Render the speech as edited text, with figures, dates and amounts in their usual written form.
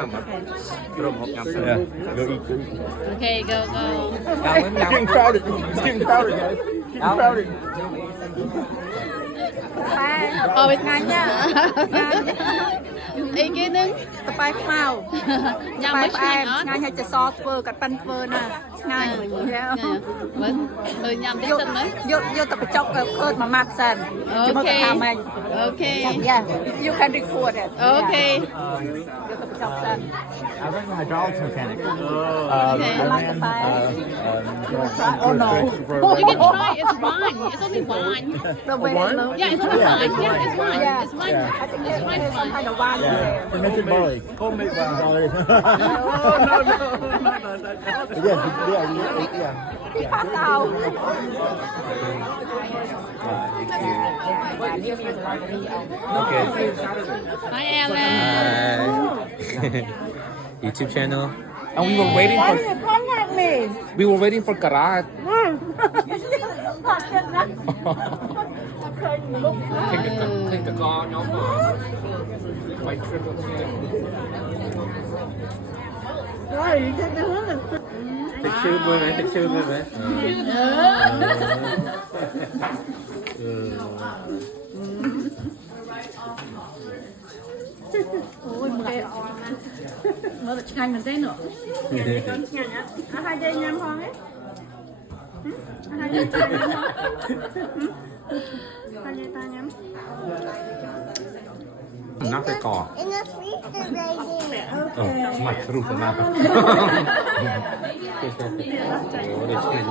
nhá mà rồi một nhắm Yeah, go eat. Okay, go. It's getting crowded. It's getting crowded, guys. It's getting crowded. អូវាឆ្ងាញ់ណាស់អីគេនឹង តប៉ែខ្មៅ ញ៉ាំមិនឆ្ងាញ់អត់ ឆ្ងាញ់ហើយចេះសធ្វើកាត់ប៉ិនធ្វើណាឆ្ងាញ់ មើលញ៉ាំតិចសិនណា យកទៅបញ្ចុកឃើញមួយម៉ាប់សិនជាមួយកថាម៉េច Okay. Yeah you can record it Okay. យកទៅបញ្ចុកសិន I was a hydraulics mechanic. Okay. I Like ran, the fire? oh no. You can try. It's wine. It's only wine. The way wine? it looks. Yeah, it's only wine. Yeah, it's wine. Yeah. It's wine. I think It's wine. there's some kind of wine in there. fermented barley. Homemade wine. That's all it is. Yeah. ពីផាកោ Okay. Hi, Alan. YouTube channel. And we were waiting for contact me Karat. Thích cái co nhóm mà quay triple Thích sư vui đấy, thích sư vui đấy. ôi một cái nó được nhanh hơn thế nữa con nhanh á hai dây nhắm không ấy hai dây ta nhắm hai dây ta nhắm Nắp cái cỏ. In the freezer right there. Mặt rụt vào nắp. Ủa, để cho mình